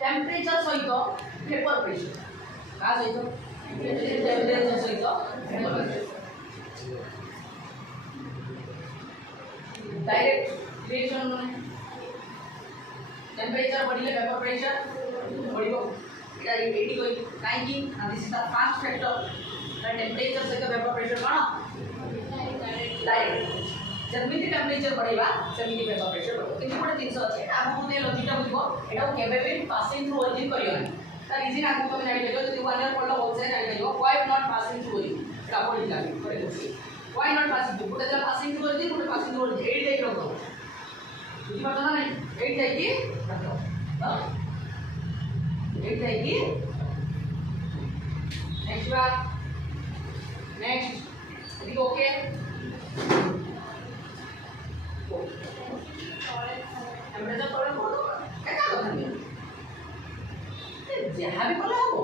temperature सहित vapour pressure का सहित टेम्परेचर सहित vapour pressure direct reaction temperature बढ़िले वेपर प्रेशर बढ़िबो इटा 80 कोइ काहेकि this is the first factor the temperature सहित वेपर प्रेशर कोन डायरेक्ट जमिति टेम्परेचर बढ़िबा जमिति वेपर प्रेशर बढ़ो किछि गोटे जिंस अछि आपको ने लॉजिकटा बुझबो एटा केबे भी पासिंग थ्रू ओरिजिन करियो ता रीजन आपको तुम जानि लेजो जदि 1 ईयर पढ़लो होसे जानि लेजो why not passing through origin एटा पढ़ि लागे करे दोसी व्हाई नॉट पासिंग थ्रू गोटे जला पासिंग थ्रू ओरिजिन गोटे passing through origin AD type रखो बुझि पातो ना नहीं एडी टाइप की रखो हां एडी टाइप की नेक्स्ट बात नेक्स्ट इट ओके टेम्परेचर तले कोन एटा कथा नहीं जहाँ भी कले हम